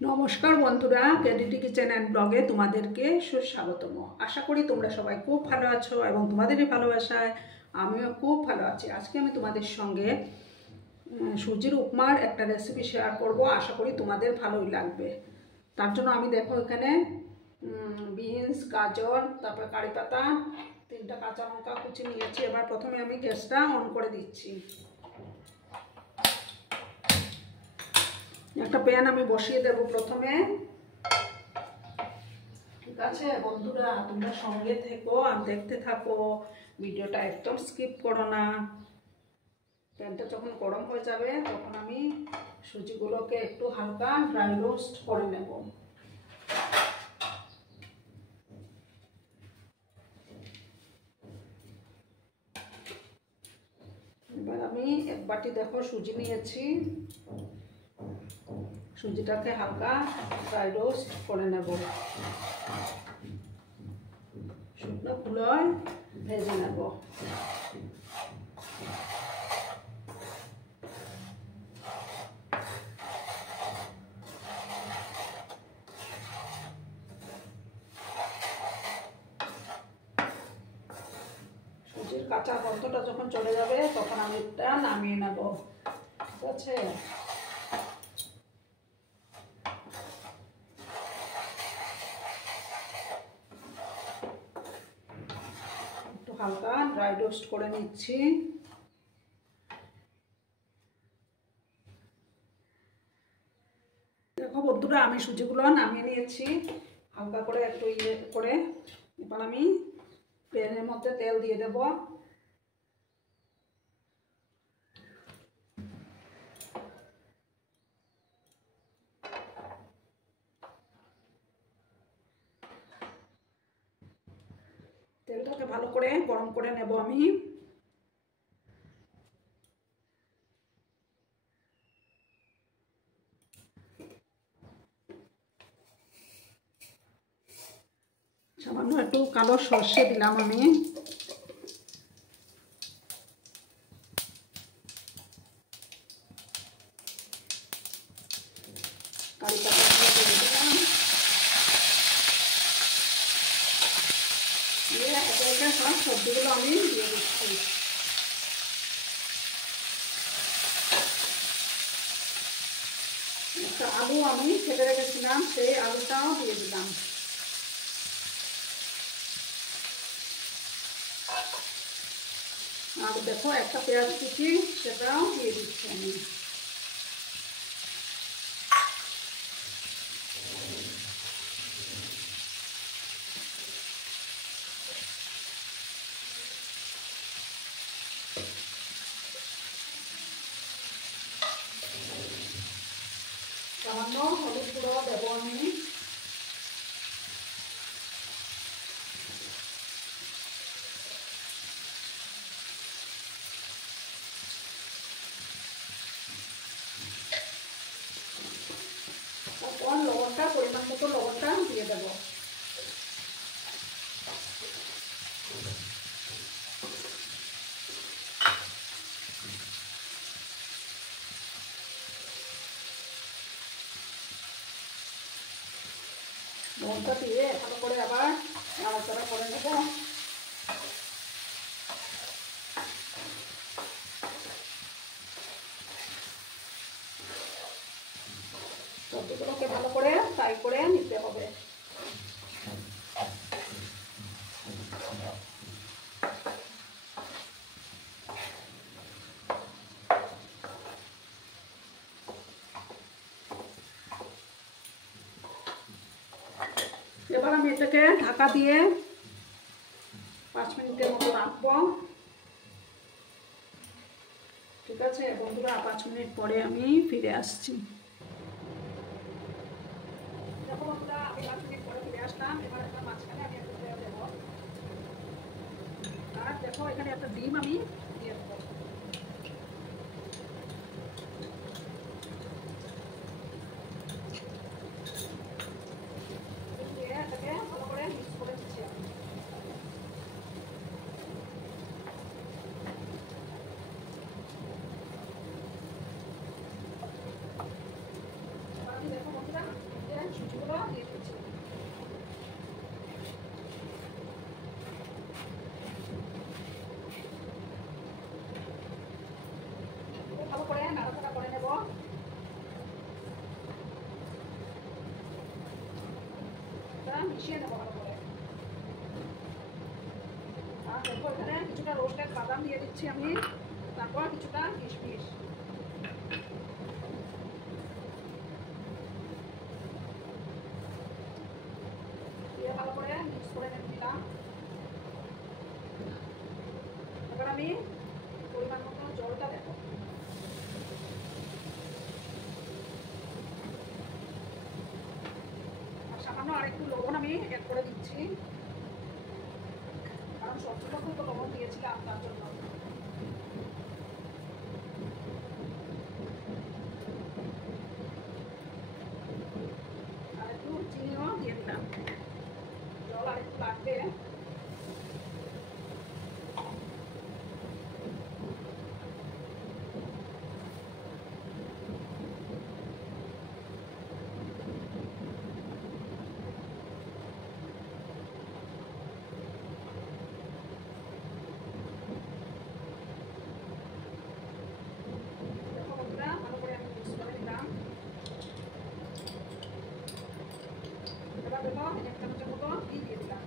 নমস্কার বন্ধুরা, ক্যাডিটি kitchen and ব্লগে তোমাদেরকে সুস্বাগতম। আশা করি তোমরা সবাই খুব ভালো আছো এবং তোমাদেরই ভালোবাসায় আমিও খুব ভালো আছি। আজকে আমি তোমাদের সঙ্গে সুজির উপমার একটা রেসিপি শেয়ার করব। আশা করি তোমাদের ভালোই লাগবে। তার জন্য আমি দেখো এখানে বিনস, গাজর, তারপরে কারি পাতা, 3টা কাঁচা লঙ্কা কুচি নিয়েছি। এবার প্রথমে আমি গ্যাসটা অন করে দিচ্ছি। একটা প্যান আমি বসিয়ে দেব প্রথমে। ঠিক আছে বন্ধুরা, তোমরা সঙ্গে থেকো আর দেখতে থাকো, ভিডিওটা একদম স্কিপ করো না। প্যানটা যখন গরম হয়ে যাবে তখন আমি সুজিগুলোকে একটু হালকা ড্রাই রোস্ট করে নেব। এবার আমি এক বাটি দেখো সুজি নিয়েছি। সুজিটাকে হালকা ড্রাই রোস্ট করে নেব, শুকনো খোলায় ভেজে নেব। সুজির কাঁচা গন্ধটা যখন চলে যাবে তখন আমি এটা নামিয়ে নেব। ঠিক আছে, একটু হালকা ড্রাই রোস্ট করে নিচ্ছি। দেখো বন্ধুরা, আমি সুজিগুলো নামিয়ে নিয়েছি হালকা করে একটু করে। এবার আমি প্যানের মধ্যে তেল দিয়ে দেব। তেলটাকে ভালো করে গরম করে নেব আমি। সামান্য একটু কালো সর্ষে দিলাম আমি। কারি পাতা দিয়ে দিলাম। দিয়ে একে একে সব সবজিগুলো আমি দিয়ে দিচ্ছি। একটা আলু আমি কেটে রেখেছিলাম, সেই আলুটাও দিয়ে দিলাম। আর দেখো একটা পেঁয়াজ কুচি, সেটাও দিয়ে দিচ্ছি আমি। সামান্য হলুদ গুঁড়ো দেবো আমি। তারপর লবণটা, পরিমাণ মতো লবণটা দিয়ে দেবো। লবণটা দিয়ে ভালো করে আবার নাড়াচাড়া করে নেব। সবজিগুলোকে ভালো করে ফ্রাই করে নিতে হবে। এবার আমি এটাকে ঢাকা দিয়ে 5 মিনিটের মতো রাখবো। ঠিক আছে বন্ধুরা, 5 মিনিট পরে আমি ফিরে আসছি। দেখো বন্ধুরা, আমি 5 মিনিট পরে ফিরে আসলাম। এবার একটা মাঝখানে আমি একটা তেল দেবো। আর দেখো এখানে একটা ডিম আমি দিয়ে দেবো। দিয়ে এটাকে ভালো করে মিক্স করে দিচ্ছি আমি। দেখো বন্ধুরা, মিশিয়ে নেবো ভালো করে। আর দেখো এখানে কিছুটা রোস্টেড বাদাম দিয়ে দিচ্ছি আমি, তারপর কিছুটা কিশমিশ। দিয়ে ভালো করে মিক্স করে দিলাম। এবার আমি পরিমাণ মতো জলটা দেবো। আর সামান্য আরেকটু লবণ আমি অ্যাড করে দিচ্ছি, কারণ সবজির মধ্যে তো লবণ দিয়েছিলাম তার জন্য। আর একটু চিনিও দিয়ে দিলাম, জল আর একটু লাগবে। ভালো করে আমি মিক্স করে দিলাম। এবার দেখো 1 চামচের মতো ঘি দিয়ে দিলাম।